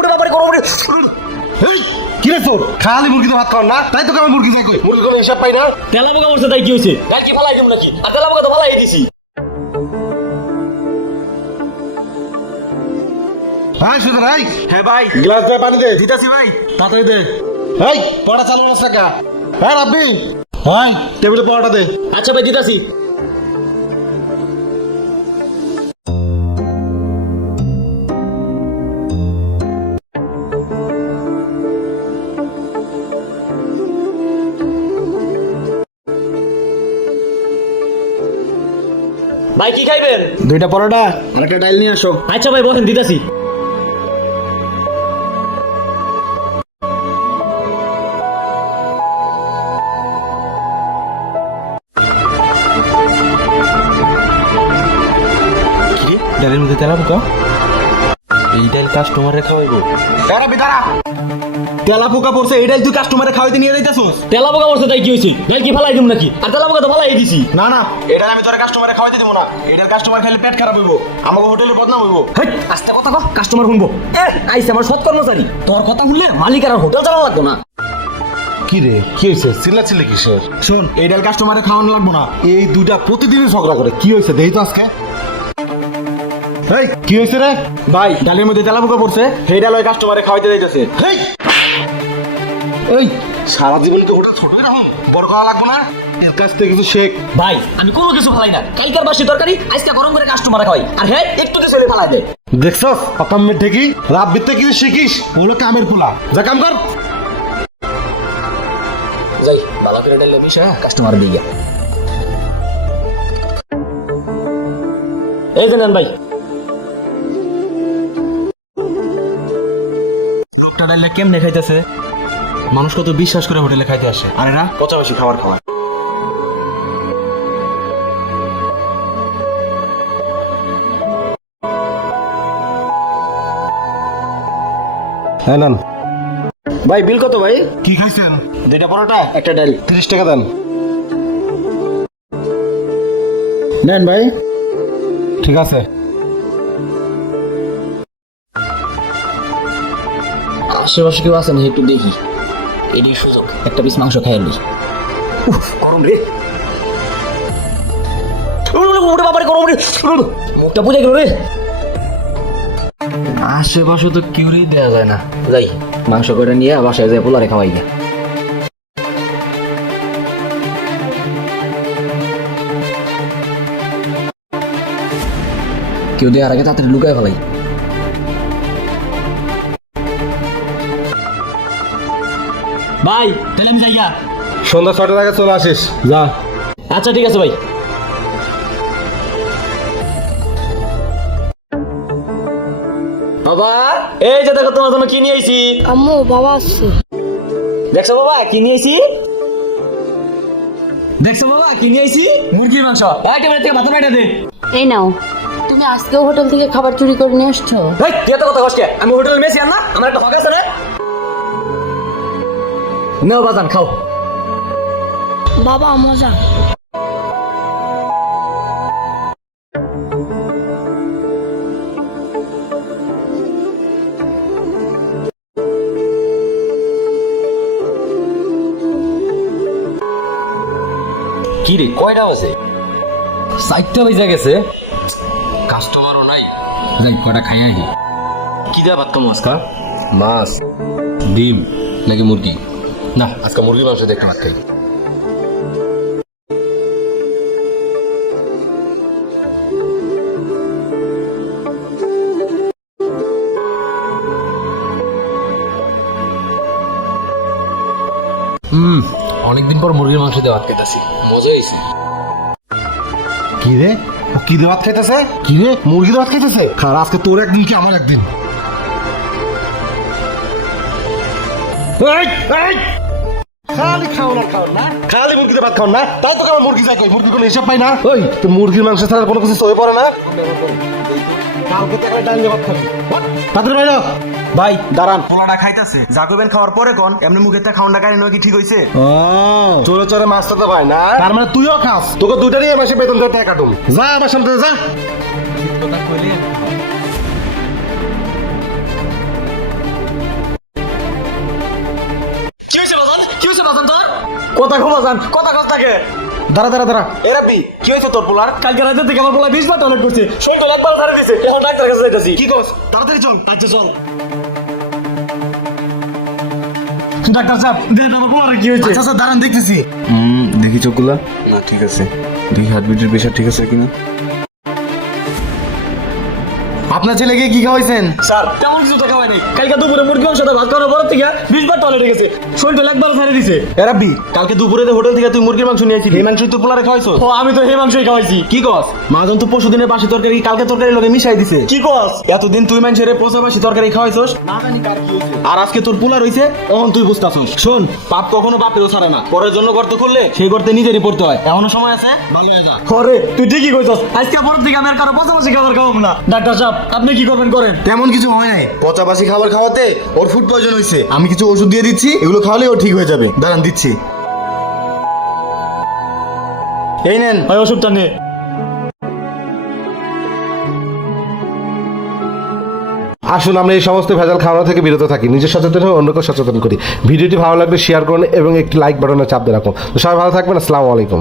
উঠে বাবারে গরম উঠে এই, কি রে তোর? খালি মুরগি তো ভাত খাওয়ার না? তাই তো মুরগি যাই কই? মুরগি কোনো হিসাব পাই না। তেলা মরছে তাই কি হয়েছে? কি ফালাই দেবো নাকি? আর তেলা পোকা তো ফালাই দিছি। ভাই সুন্দর ভাই হ্যাঁ ভাই। গ্লাস দিয়ে পানি দে। দিতেছি ভাই। তাড়াতাড়ি দে। এই পড়া চালু আছে কা হ্যাঁ রাব্বি। ভাই টেবিলে পড়াটা দে। আচ্ছা ভাই দিতাছি। ভাই কি খাইবেন? দুইটা পরোটা। আর একটা ডাইল নিয়ে আসো। আচ্ছা ভাই বসেন দিতাছি। কি ডালের মধ্যে তেলা পোকা এই ডাল কাস্টমারে খাওয়াইবো এরা বিদারা তেলা পোকা পড়ছে এই তুই কাস্টমারে খাওয়াইতে নিয়ে যাইতাছস? তেলা পোকা মরছে তাই কি গাল কি ফালাই দেবো নাকি? আর তেলা পোকা তো ফালাই দিছি। না না এটা আমি তোর কাস্টমারে খাওয়াইতে দেবো না। এটার কাস্টমার খাইলে পেট খারাপ হইব। আমাকে হোটেলে বদনাম হইব। হেই, আস্তে কথা কো কাস্টমার শুনব এ, আইসে আমার সৎ কর্মচারী। তোর কথা শুনলে মালিক আর হোটেল চালানো লাগতো না। কি রে? কি হয়েছে চিল্লা চিল্লি কিসের? শোন এই ডাল কাস্টমারে খাওয়ানো লাগবো না। এই দুইটা প্রতিদিনই ঝগড়া করে। কি হয়েছে দেই তো আজকে। এই কি হয়েছে রে? ভাই ডালের মধ্যে তেলা পোকা পড়ছে সেই ডাল ওই কাস্টমারে খাওয়াইতে দিতেছে হেই! এই সারা জীবন কি হোটেল ছোট রাখুন বড় করা লাগবো না? এর কাছ থেকে কিছু শেখ। ভাই আমি কোনো কিছু ফালাই না। কালকার বাসি তরকারি আজকে গরম করে কাস্টমার খাওয়াই। আর হ্যাঁ একটু কিছু ফালাই দে। দেখছস? অকাম্যের ঠিকই রাত বিতে কিছু শিখিস? ওগুলো কামের পোলা। যা কাম কর। যাই ভালো করে ডালে মিশা কাস্টমার দিয়ে এই যে নেন ভাই। ডালে কেমনে খাইতেছে? মানুষ কত বিশ্বাস করে হোটেলে খাইতে আসে। আর এরা পচা বেশি খাবার খাওয়ায়। হ্যাঁ নেন। ভাই বিল কত ভাই? কি খাইছেন? দুইটা পরোটা একটা ডাল। তিরিশ টাকা দেন। নেন ভাই। ঠিক আছে। আশেপাশে কেউ আছে না একটু দেখি। এডি সুযোগ। একটা পিস মাংস খাই নি। গরম রে। ওরে বাবারে গরম রে। মুখটা বুঝে গেল রে। আশেপাশে তো কিউরি দেওয়া যায় না। যাই। মাংস করে নিয়ে বাসায় যাই পোলারে খাওয়াই কেউ দেওয়ার আগে তাড়াতাড়ি লুকায় ফেলাই। ভাই তাহলে আমি যাইয়া সন্ধ্যা ছটার আগে চলে আসিস। যা। আচ্ছা ঠিক আছে ভাই। বাবা এই যে দেখো তোমার জন্য কি নিয়ে আইছি। আম্মু বাবা আসছে। দেখছ বাবা কি নিয়ে আইছি? দেখছ বাবা কি নিয়ে আইছি? মুরগির মাংস। এই থেকে ভাত দে। এই নাও। তুমি আজকেও হোটেল থেকে খাবার চুরি করে নিয়ে আসছো? এই তুই এত কথা কসকে আমি হোটেল মেসি আর না আমার একটা হক আছে রে। নাও বাজান খাও। বাবা মজা। কি রে কয়টা আছে চারটা বেজে গেছে। কাস্টমারও নাই। যাই কটা খাই আহি। কি দেওয়া ভাত কম আজকা? মাছ। ডিম। নাকি মুরগি? না আজকে মুরগি মাংস দিয়ে একটা ভাত খাই। হুম অনেকদিন পর মুরগির মাংস দিয়ে ভাত খাইতেছি। মজা হয়েছে কি রে? কি দিয়ে ভাত খাইতেছে? কি রে? মুরগি দিয়ে ভাত খাইতেছে? খার আজকে তোর একদিন কি আমার একদিন? এই, এই! খালি খাও না খাও না। খালি মুরগিতে ভাত খাও না? তাই তো আমার মুরগি যাই কই? মুরগি কোনো হিসাব পাই না? ওই। তো মুরগির মাংস ছাড়া কোনো কিছু সয়ে পড়ে না? কালকে তো একটা ডাল দিয়ে খাবি। তাদের বাইরে ভাই দাঁড়ান। পোলাটা খাইতাছে। যা করবেন খাওয়ার পরে কোন? এমনি মুখের তা খাওয়ানটা কারি নয় কি ঠিক হইছে? চোরে চোরে মাছ তো ভাই না। তার মানে তুইও খাস? তোকে দুইটা নিয়ে মাসে বেতন দিয়ে টাকা কাটুম। যা আমার সামনে যা। কথা কবা যান কথা কথা থাকে দাঁড়া দাঁড়া দাঁড়া। এ রাব্বি কি হয়েছে তোর পোলার? কালকে রাতে থেকে আমার পোলা বিশ বার টয়লেট করছে। ছাড়ে দিছে। এখন ডাক্তার কাছে যাইতাছি। কি করছ তাড়াতাড়ি চল তাই চল। ডাক্তার সাহেব দেখেন আমার পোলার কি হয়েছে? আচ্ছা আচ্ছা দাঁড়ান দেখতেছি। হুম দেখি চোখগুলা। না ঠিক আছে। দেখি হার্টবিটের প্রেশার ঠিক আছে কিনা? আপনার ছেলেকে কি খাওয়াইছেন? স্যার তেমন কিছু টাকা হয়নি কালকে দুপুরে মুরগি মাংস ভাত খাওয়ার পর থেকে বিশ বার টয়লেটে গেছে। শরীর টয়লেট একবার ছাড়ে দিছে। এ রাব্বি কালকে দুপুরে তো হোটেল থেকে তুই মুরগির মাংস নিয়ে আসছিলি এই মাংস তোর পোলারে খাওয়াইছো ও আমি তো হে মাংসই খাওয়াইছি। কি কস? মাজন তো পরশু দিনের বাসি তরকারি কালকে তরকারি লগে মিশাই দিছে। কি কস? এতদিন তুই মানুষের পোষা বাসি তরকারি খাওয়াইছস? না জানি কার কি হইছে আর আজকে তোর পোলা রইছে অহন তুই বুঝতাছস। শোন পাপ কখনো বাপেরও ছাড়ে না। পরের জন্য গর্ত করলে সেই গর্তে নিজেরই পড়তে হয়। এমনও সময় আছে? ভালো হয়ে যা। তুই ঠিকই কইছস। আজকে পর থেকে আমি আর কারও পাশাপাশি খাবার খাওয়াবো না। ডাক্তার সাহেব আপনি কি করবেন করেন। তেমন কিছু হয় নাই। পচা বাসি খাবার খাওয়াতে ওর ফুড পয়জন হয়েছে আমি কিছু ওষুধ দিয়ে দিচ্ছি এগুলো খাওয়ালে ও ঠিক হয়ে যাবে। দাঁড়ান দিচ্ছি। এই নেন। ওই ওষুধটা নে আসুন আমরা এই সমস্ত ভেজাল খাওয়া থেকে বিরত থাকি। নিজে সচেতন হয়ে অন্যকে সচেতন করি। ভিডিওটি ভালো লাগলে শেয়ার করুন এবং একটি লাইক বাটনে চাপ দিয়ে রাখুন। তো সবাই ভালো থাকবেন আসসালামু আলাইকুম।